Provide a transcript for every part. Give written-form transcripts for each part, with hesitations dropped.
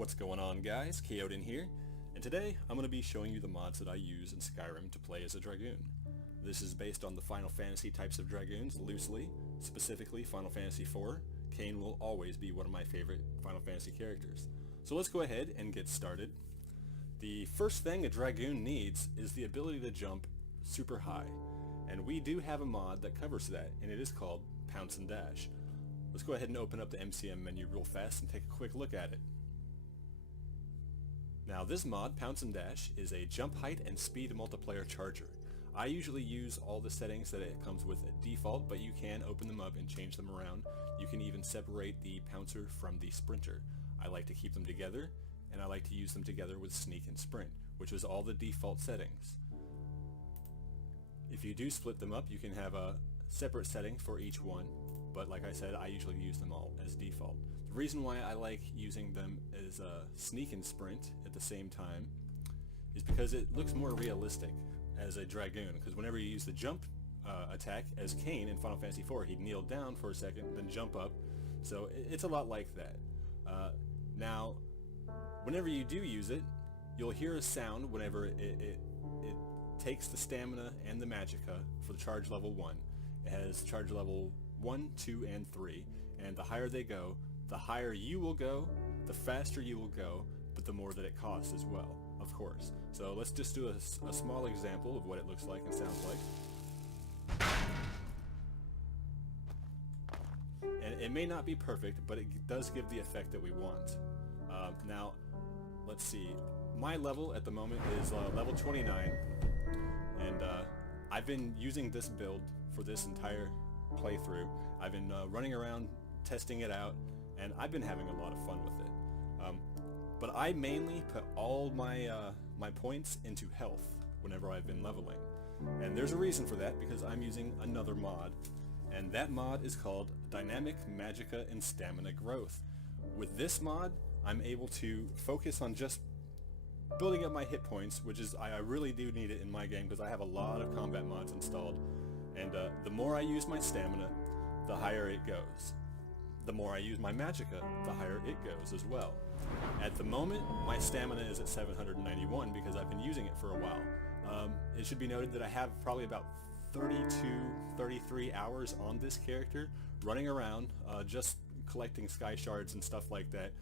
What's going on, guys? Chaotin here, and today I'm going to be showing you the mods that I use in Skyrim to play as a Dragoon. This is based on the Final Fantasy types of Dragoons loosely, specifically Final Fantasy IV. Kain will always be one of my favorite Final Fantasy characters. So let's go ahead and get started. The first thing a Dragoon needs is the ability to jump super high, and we do have a mod that covers that, and it is called Pounce and Dash. Let's go ahead and open up the MCM menu real fast and take a quick look at it. Now this mod, Pounce and Dash, is a jump height and speed multiplier charger. I usually use all the settings that it comes with at default, but you can open them up and change them around. You can even separate the Pouncer from the Sprinter. I like to keep them together, and I like to use them together with Sneak and Sprint, which is all the default settings. If you do split them up, you can have a separate setting for each one, but like I said, I usually use them all as default. The reason why I like using them as Sneak and Sprint at the same time is because it looks more realistic as a Dragoon, because whenever you use the jump attack as Kain in Final Fantasy IV, he'd kneel down for a second, then jump up, so it's a lot like that. Now, whenever you do use it, you'll hear a sound whenever it takes the stamina and the Magicka for the charge level 1. It has charge level 1, 2, and 3, and the higher they go, the higher you will go, the faster you will go, but the more that it costs as well, of course. So let's just do a small example of what it looks like and sounds like. And it may not be perfect, but it does give the effect that we want. Now, let's see. My level at the moment is level 29, and I've been using this build for this entire playthrough. I've been running around testing it out, and I've been having a lot of fun with it. But I mainly put all my my points into health whenever I've been leveling. And there's a reason for that, because I'm using another mod, and that mod is called Dynamic Magicka and Stamina Growth. With this mod, I'm able to focus on just building up my hit points, which is, I really do need it in my game because I have a lot of combat mods installed. And the more I use my stamina, the higher it goes. The more I use my Magicka, the higher it goes as well. At the moment, my stamina is at 791 because I've been using it for a while. It should be noted that I have probably about 33 hours on this character, running around, just collecting Skyshards and stuff like that.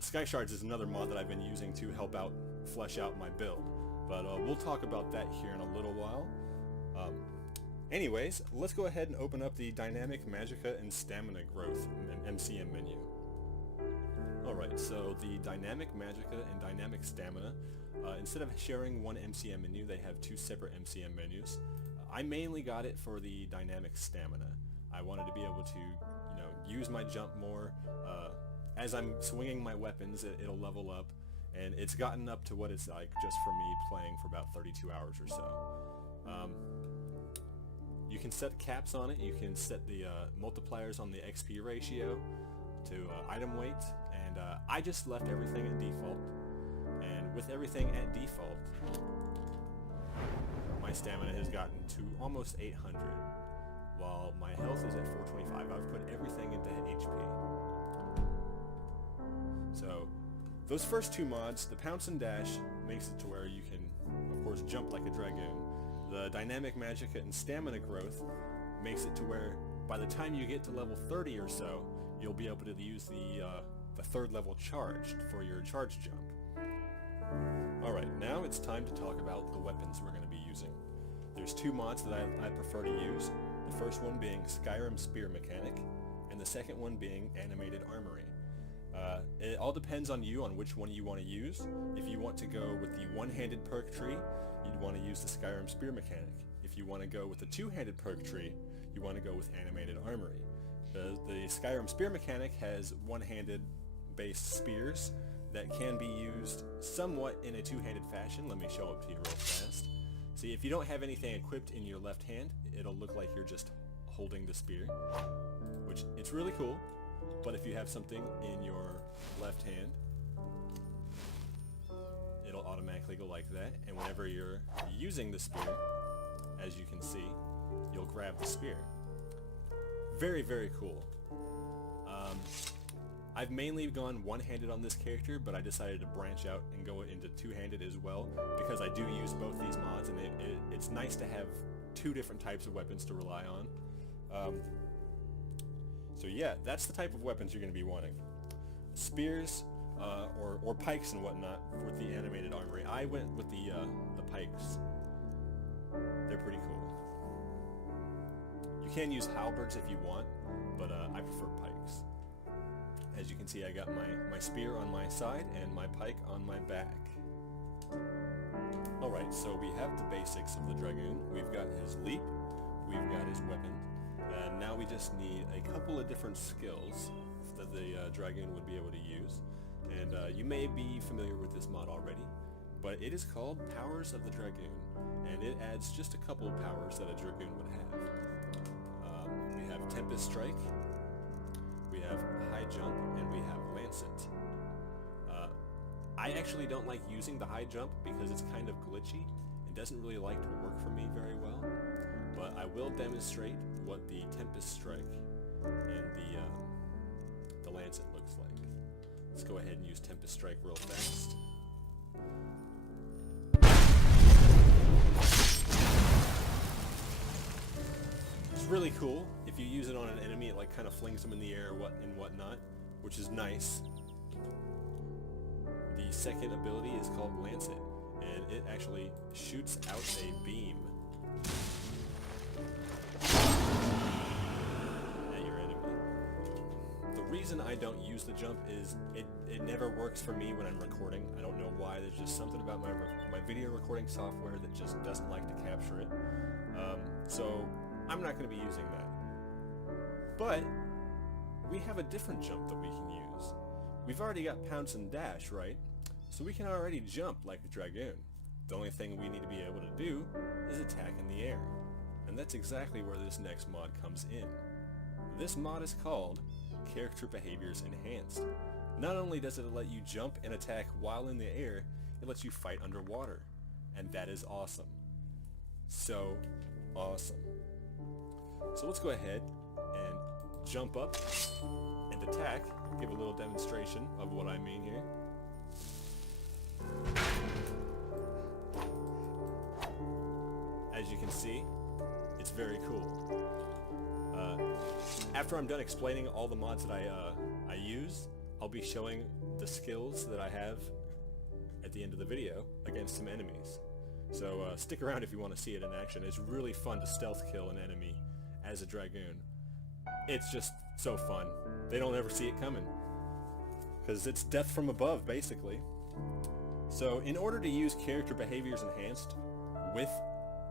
Skyshards is another mod that I've been using to help out, flesh out my build. But we'll talk about that here in a little while. Anyways, let's go ahead and open up the Dynamic Magicka and Stamina Growth MCM menu. Alright, so the Dynamic Magicka and Dynamic Stamina, instead of sharing one MCM menu, they have two separate MCM menus. I mainly got it for the Dynamic Stamina. I wanted to be able to, use my jump more. As I'm swinging my weapons, it'll level up, and it's gotten up to what it's like just for me playing for about 32 hours or so. You can set caps on it, you can set the multipliers on the XP ratio to item weight, and I just left everything at default. And with everything at default, my stamina has gotten to almost 800, while my health is at 425. I've put everything into HP. So, those first two mods, the Pounce and Dash, makes it to where you can, of course, jump like a Dragoon. The Dynamic Magicka and Stamina Growth makes it to where by the time you get to level 30 or so, you'll be able to use the third level charged for your charge jump. Alright, now it's time to talk about the weapons we're going to be using. There's two mods that I prefer to use, the first one being Skyrim Spear Mechanic, and the second one being Animated Armoury. It all depends on you on which one you want to use. If you want to go with the one-handed perk tree, you'd want to use the Skyrim Spear Mechanic. If you want to go with the two-handed perk tree, you want to go with Animated Armoury. The Skyrim Spear Mechanic has one-handed based spears that can be used somewhat in a two-handed fashion. Let me show it to you real fast. See, if you don't have anything equipped in your left hand, it'll look like you're just holding the spear, which it's really cool. But if you have something in your left hand, it'll automatically go like that, and whenever you're using the spear, as you can see, you'll grab the spear. Very, very cool. I've mainly gone one-handed on this character, but I decided to branch out and go into two-handed as well, because I do use both these mods, and it's nice to have two different types of weapons to rely on. So yeah, that's the type of weapons you're going to be wanting. Spears, or pikes and whatnot with the animated armory. I went with the pikes. They're pretty cool. You can use halberds if you want, but I prefer pikes. As you can see, I got my spear on my side and my pike on my back. Alright, so we have the basics of the Dragoon. We've got his leap, we've got his weapon, and now we just need a couple of different skills that the Dragoon would be able to use. And you may be familiar with this mod already, but it is called Powers of the Dragoon, and it adds just a couple of powers that a Dragoon would have. We have Tempest Strike, we have High Jump, and we have Lancet. I actually don't like using the High Jump because it's kind of glitchy and doesn't really like to work for me very well, but I will demonstrate what the Tempest Strike and the Lancet looks like. Let's go ahead and use Tempest Strike real fast. It's really cool. If you use it on an enemy, it like kind of flings them in the air and whatnot, which is nice. The second ability is called Lancet, and it actually shoots out a beam at your enemy. The reason I don't use the jump is it never works for me when I'm recording. I don't know why. There's just something about my video recording software that just doesn't like to capture it. So I'm not going to be using that. But we have a different jump that we can use. We've already got Pounce and Dash, right? So we can already jump like the Dragoon. The only thing we need to be able to do is attack in the air. And that's exactly where this next mod comes in. This mod is called Character Behaviors Enhanced. Not only does it let you jump and attack while in the air, it lets you fight underwater. And that is awesome. So awesome. So let's go ahead and jump up and attack. Give a little demonstration of what I mean here. As you can see, it's very cool. After I'm done explaining all the mods that I use, I'll be showing the skills that I have at the end of the video against some enemies. So stick around if you want to see it in action. It's really fun to stealth kill an enemy as a Dragoon. It's just so fun. They don't ever see it coming, because it's death from above, basically. So in order to use Character Behaviors Enhanced with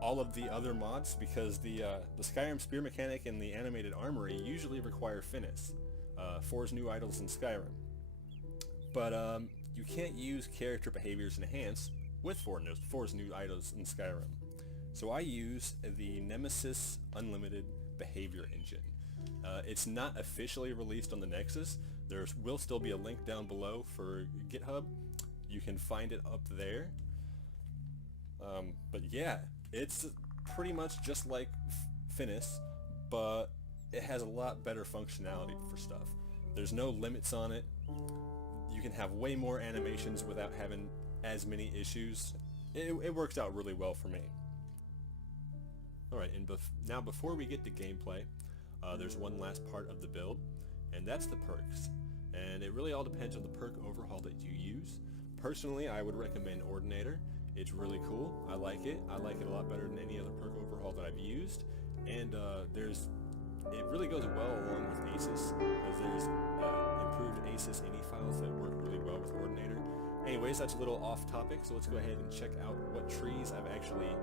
all of the other mods, because the Skyrim Spear mechanic and the animated Armoury usually require FNIS, 4's new idols in Skyrim. But you can't use Character Behaviors Enhanced with 4's new idols in Skyrim. So I use the Nemesis Unlimited Behavior Engine. It's not officially released on the Nexus. There will still be a link down below for GitHub. You can find it up there. But yeah, it's pretty much just like FNIS, but it has a lot better functionality for stuff. There's no limits on it. You can have way more animations without having as many issues. It works out really well for me. Alright, and now before we get to gameplay, there's one last part of the build, and that's the perks. And it really all depends on the perk overhaul that you use. Personally, I would recommend Ordinator. It's really cool. I like it. I like it a lot better than any other perk overhaul that I've used. And it really goes well along with ASIS, because there's improved ASIS INI files that work really well with Ordinator. Anyways, that's a little off topic, so let's go ahead and check out what trees I've actually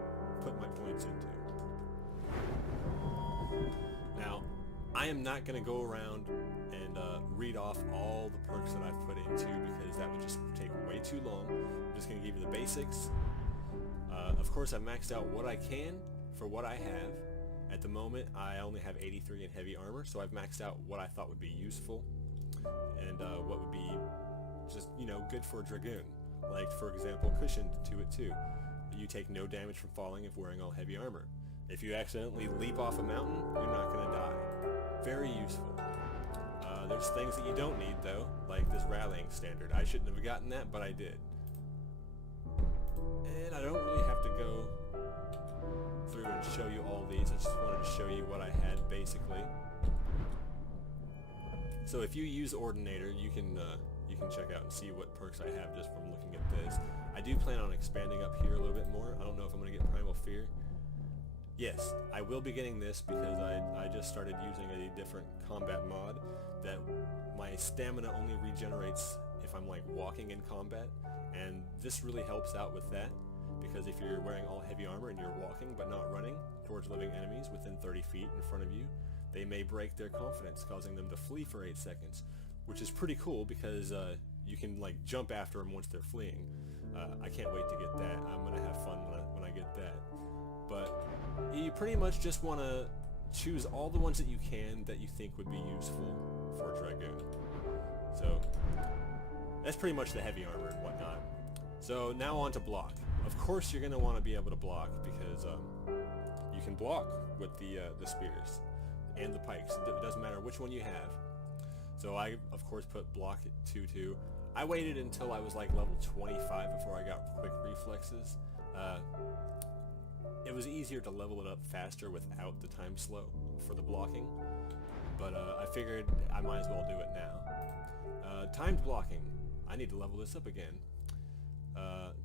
put my points into. Now, I am not going to go around and read off all the perks that I've put into, because that would just take way too long. I'm just going to give you the basics. Of course, I've maxed out what I can for what I have. At the moment, I only have 83 in heavy armor, so I've maxed out what I thought would be useful and what would be just, good for a Dragoon. Like, for example, cushioned to it too. You take no damage from falling if wearing all heavy armor. If you accidentally leap off a mountain, you're not going to die. Very useful. There's things that you don't need though, like this rallying standard. I shouldn't have gotten that, but I did. And I don't really have to go through and show you all these. I just wanted to show you what I had basically. So if you use Ordinator, you can check out and see what perks I have just from looking at this. I do plan on expanding up here a little bit more. I don't know if I'm going to get Primal Fear. Yes, I will be getting this because I just started using a different combat mod that my stamina only regenerates if I'm like walking in combat, and this really helps out with that, because if you're wearing all heavy armor and you're walking but not running towards living enemies within 30 feet in front of you, they may break their confidence, causing them to flee for 8 seconds, which is pretty cool because you can like jump after them once they're fleeing. I can't wait to get that. I'm gonna have fun when I get that. But you pretty much just want to choose all the ones that you can that you think would be useful for Dragoon. So that's pretty much the heavy armor and whatnot. So now on to block. Of course you're going to want to be able to block because you can block with the spears and the pikes. It doesn't matter which one you have. So I of course put block at 2-2. I waited until I was like level 25 before I got quick reflexes. It was easier to level it up faster without the time slow for the blocking, but I figured I might as well do it now. Timed blocking. I need to level this up again.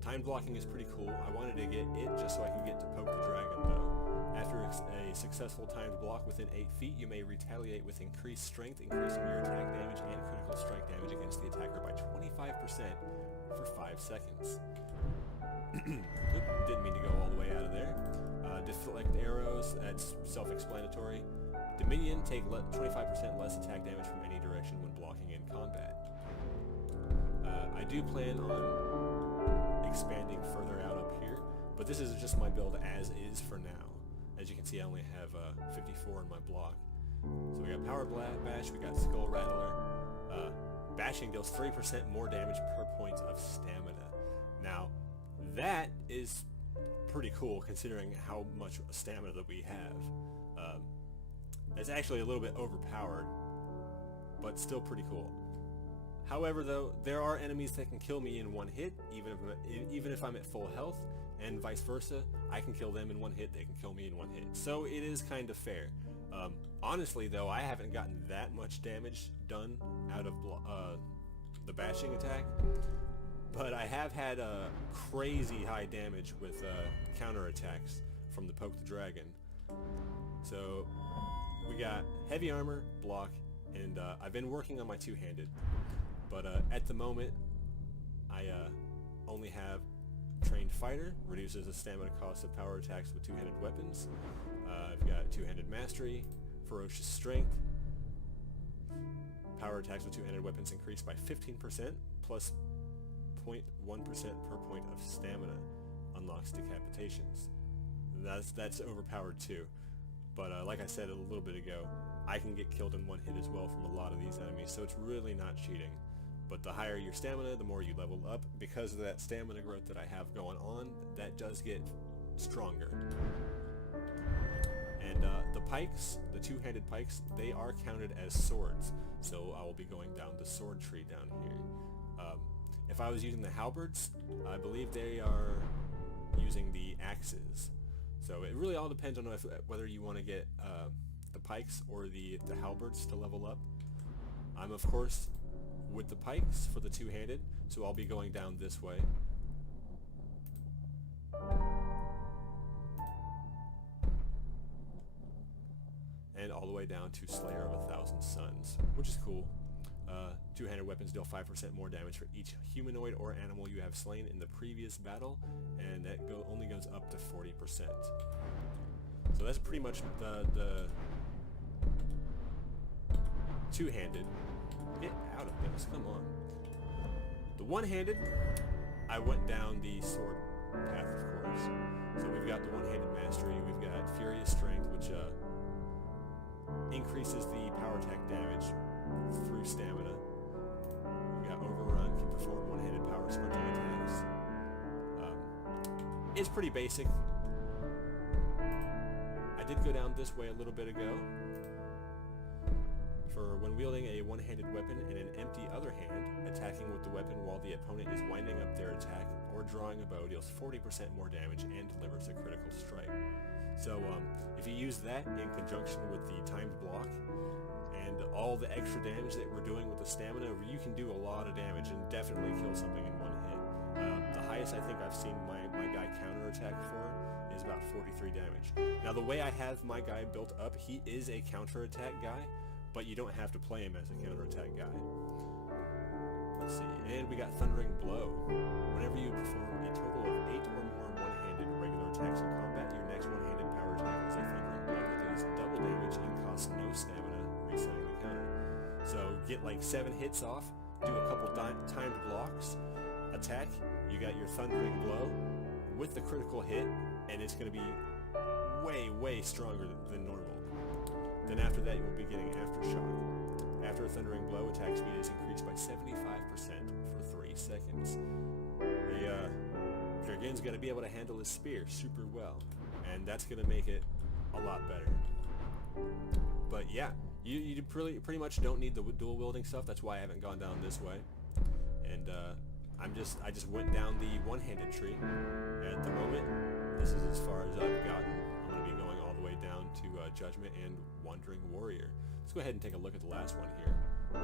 Timed blocking is pretty cool. I wanted to get it just so I can get to poke the dragon though. After a successful timed block within 8 feet, you may retaliate with increased strength, increasing your attack damage and critical strike damage against the attacker by 25% for 5 seconds. Didn't mean to go all the way out of there. Deflect arrows, that's self-explanatory. Dominion, take 25% less attack damage from any direction when blocking in combat. I do plan on expanding further out up here, but this is just my build as is for now. As you can see, I only have 54 in my block. So we got Power Bash, we got Skull Rattler. Bashing deals 3% more damage per point of stamina. Now, that is pretty cool considering how much stamina that we have. It's actually a little bit overpowered, but still pretty cool. However though, there are enemies that can kill me in one hit, even if I'm at full health, and vice versa. I can kill them in one hit, they can kill me in one hit. So it is kind of fair. Honestly though, I haven't gotten that much damage done out of the bashing attack. But I have had crazy high damage with counterattacks from the Poke the Dragon. So we got heavy armor, block, and I've been working on my two-handed. But at the moment, I only have Trained Fighter, reduces the stamina cost of power attacks with two-handed weapons. I've got Two-Handed Mastery, Ferocious Strength. Power attacks with two-handed weapons increased by 15%, plus 0.1% per point of stamina. Unlocks decapitations. That's overpowered too. But like I said a little bit ago, I can get killed in one hit as well from a lot of these enemies, so it's really not cheating. But the higher your stamina, the more you level up. Because of that stamina growth that I have going on, that does get stronger. And the pikes, the two-handed pikes, they are counted as swords. So I will be going down the sword tree down here. If I was using the halberds, I believe they are using the axes. So it really all depends on whether you want to get the pikes or the halberds to level up. I'm of course with the pikes for the two-handed, so I'll be going down this way. And all the way down to Slayer of 1,000 Suns, which is cool. Two-handed weapons deal 5% more damage for each humanoid or animal you have slain in the previous battle, and that only goes up to 40%. So that's pretty much the two-handed. Get out of this, come on. The one-handed, I went down the sword path, of course. So we've got the one-handed mastery, we've got Furious Strength, which increases the power attack damage through stamina. We've got Overrun, can perform one-handed power sprinting attacks. It's pretty basic. I did go down this way a little bit ago. for when wielding a one-handed weapon in an empty other hand, attacking with the weapon while the opponent is winding up their attack or drawing a bow deals 40% more damage and delivers a critical strike. So if you use that in conjunction with the timed block and all the extra damage that we're doing with the stamina, you can do a lot of damage and definitely kill something in one hit. The highest I think I've seen my guy counterattack for is about 43 damage. Now the way I have my guy built up, he is a counterattack guy, but you don't have to play him as a counterattack guy. Let's see, and we got Thundering Blow. Whenever you perform a total of 8 or more one-handed regular attacks in combat, your next one-handed power attack is a Thundering Blow that does double damage and costs no stamina, resetting the counter. So get like 7 hits off, do a couple timed blocks, attack, you got your Thundering Blow with the critical hit, and it's going to be way stronger than normal. Then after that, you will be getting Aftershock. After a Thundering Blow, attack speed is increased by 75% for 3 seconds. The Dragoon's going to be able to handle his spear super well, and that's going to make it a lot better. But yeah, you pretty much don't need the dual wielding stuff. That's why I haven't gone down this way. And I just went down the one-handed tree. At the moment, this is as far as I've gotten. I'm going to be going all the way down to Judgment and Wandering Warrior. Let's go ahead and take a look at the last one here.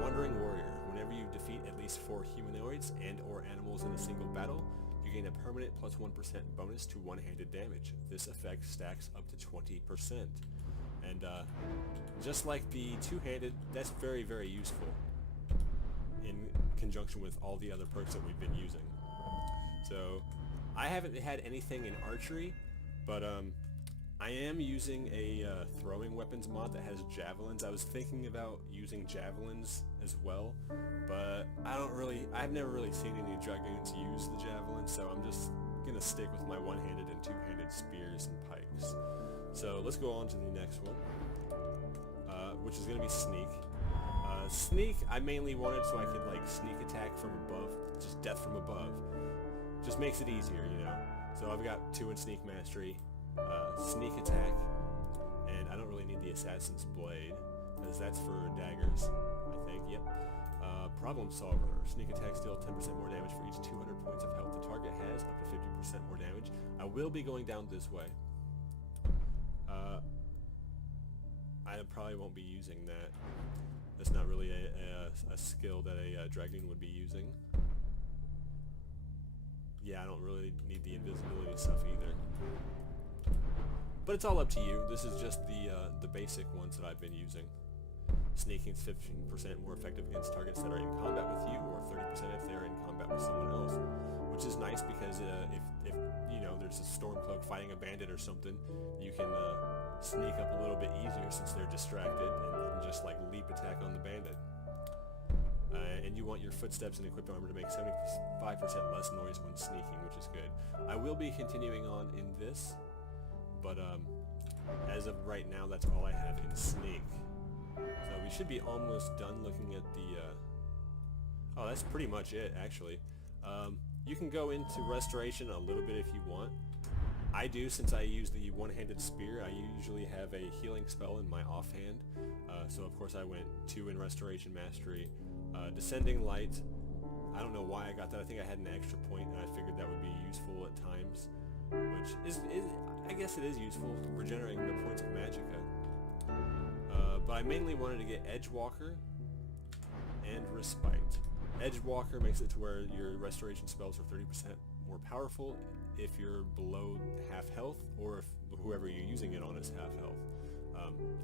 Wandering Warrior. Whenever you defeat at least 4 humanoids and or animals in a single battle, you gain a permanent plus 1% bonus to one-handed damage. This effect stacks up to 20%. And just like the two-handed, that's very useful in conjunction with all the other perks that we've been using. So I haven't had anything in archery, but I am using a throwing weapons mod that has javelins. I was thinking about using javelins as well, but I've never really seen any Dragoons use the javelins, so I'm just gonna stick with my one-handed and two-handed spears and pikes. So let's go on to the next one, which is gonna be Sneak. Sneak, I mainly wanted so I could like sneak attack from above, just death from above. Just makes it easier, you know. So I've got 2 in Sneak Mastery, Sneak Attack, and I don't really need the Assassin's Blade, because that's for daggers, I think, yep. Problem Solver. Sneak Attacks deal 10% more damage for each 200 points of health the target has, up to 50% more damage. I will be going down this way. I probably won't be using that. That's not really a skill that a Dragoon would be using. Yeah, I don't really need the invisibility stuff either. But it's all up to you. This is just the basic ones that I've been using. Sneaking is 15% more effective against targets that are in combat with you, or 30% if they're in combat with someone else. Which is nice because if you know there's a Stormcloak fighting a bandit or something, you can sneak up a little bit easier since they're distracted, and you can just like leap attack on the bandit. And you want your footsteps and equipped armor to make 75% less noise when sneaking, which is good. I will be continuing on in this, but as of right now, that's all I have in Sneak. So we should be almost done looking at the... oh, that's pretty much it, actually. You can go into Restoration a little bit if you want. I do, since I use the one-handed spear. I usually have a healing spell in my offhand. So of course I went 2 in Restoration Mastery. Descending Light, I don't know why I got that. I think I had an extra point and I figured that would be useful at times. Which is I guess it is useful, regenerating the points of Magicka. But I mainly wanted to get Edgewalker and Respite. Edgewalker makes it to where your restoration spells are 30% more powerful if you're below half health, or if whoever you're using it on is half health,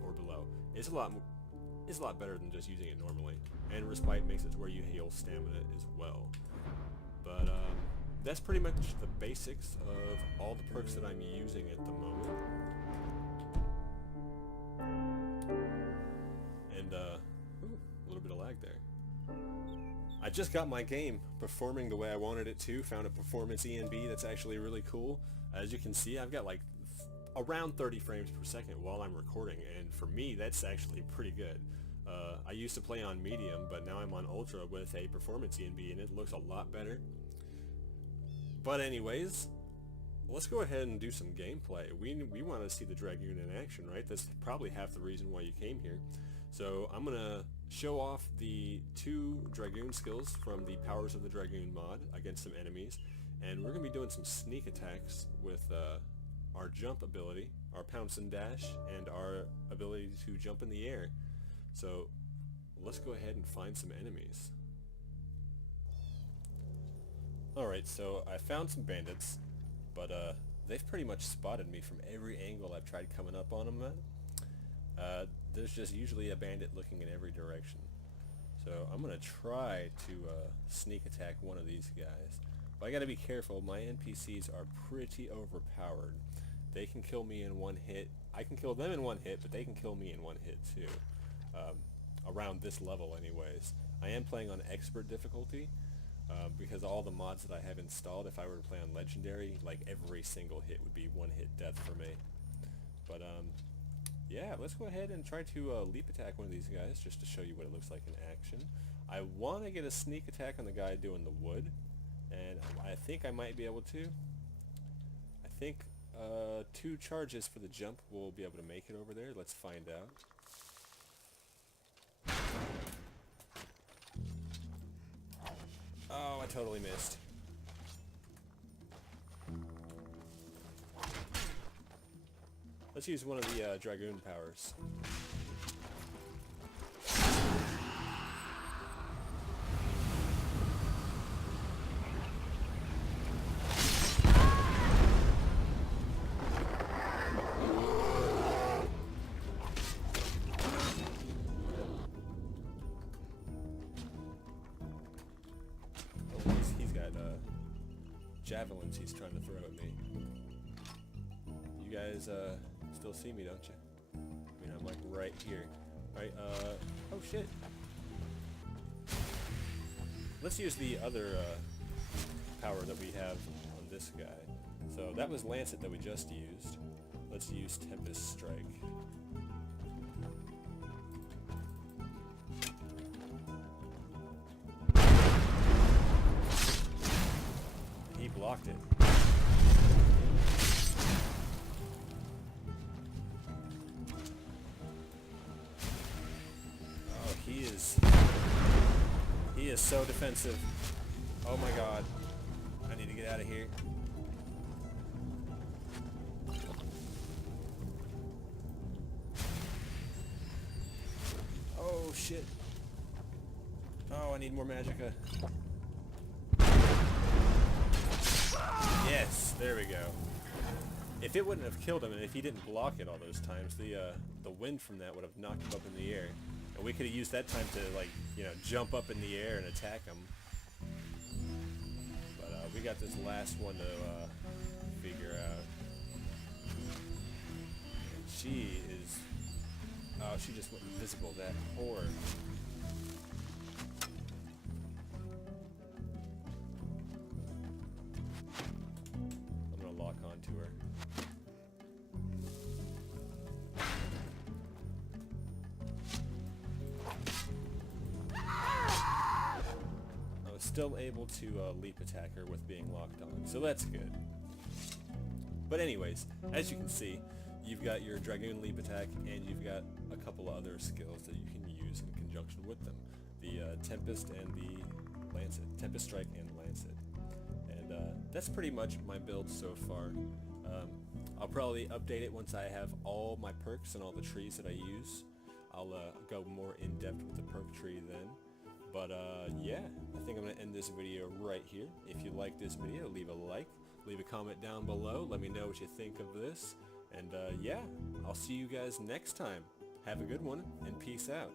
or below. It's a lot better than just using it normally. And Respite makes it to where you heal stamina as well. But that's pretty much the basics of all the perks that I'm using at the moment. And ooh, a little bit of lag there. I just got my game performing the way I wanted it to. Found a performance ENB that's actually really cool. As you can see, I've got like around 30 frames per second while I'm recording, and for me that's actually pretty good. I used to play on medium, but now I'm on ultra with a performance ENB, and it looks a lot better. But anyways, let's go ahead and do some gameplay. We want to see the Dragoon in action, right? That's probably half the reason why you came here. So I'm gonna show off the 2 Dragoon skills from the Powers of the Dragoon mod against some enemies, and we're gonna be doing some sneak attacks with our jump ability, our Pounce and Dash, and our ability to jump in the air. So let's go ahead and find some enemies. Alright, so I found some bandits, but they've pretty much spotted me from every angle I've tried coming up on them at. There's just usually a bandit looking in every direction. So I'm going to try to sneak attack one of these guys. But I got to be careful, my NPCs are pretty overpowered. They can kill me in one hit. I can kill them in one hit, but they can kill me in one hit too. Around this level anyways. I am playing on expert difficulty. Because all the mods that I have installed, if I were to play on legendary, like every single hit would be one hit death for me. But yeah, let's go ahead and try to leap attack one of these guys just to show you what it looks like in action. I want to get a sneak attack on the guy doing the wood, and I think I might be able to. I think 2 charges for the jump will be able to make it over there. Let's find out. Oh, I totally missed. Let's use one of the Dragoon powers. He's got javelins he's trying to throw at me. You guys still see me, don't you? I mean, I'm like right here. Right, oh shit. Let's use the other power that we have on this guy. So that was Lancet that we just used. Let's use Tempest Strike. He blocked it. He is so defensive. Oh my god. I need to get out of here. Oh shit. Oh, I need more Magicka. Yes, there we go. If it wouldn't have killed him, and if he didn't block it all those times, the wind from that would have knocked him up in the air. And we could have used that time to, like, you know, jump up in the air and attack him. But we got this last one to figure out. And she is... Oh, she just went invisible, that whore. I'm gonna lock onto her. Still able to leap attack her with being locked on, so that's good. But anyways, as you can see, you've got your Dragoon leap attack, and you've got a couple of other skills that you can use in conjunction with them. The Tempest and the Lancet. Tempest Strike and Lancet. And that's pretty much my build so far. I'll probably update it once I have all my perks and all the trees that I use. I'll go more in depth with the perk tree then. But yeah, I think I'm going to end this video right here. If you like this video, leave a like, leave a comment down below, let me know what you think of this. And yeah, I'll see you guys next time. Have a good one, and peace out.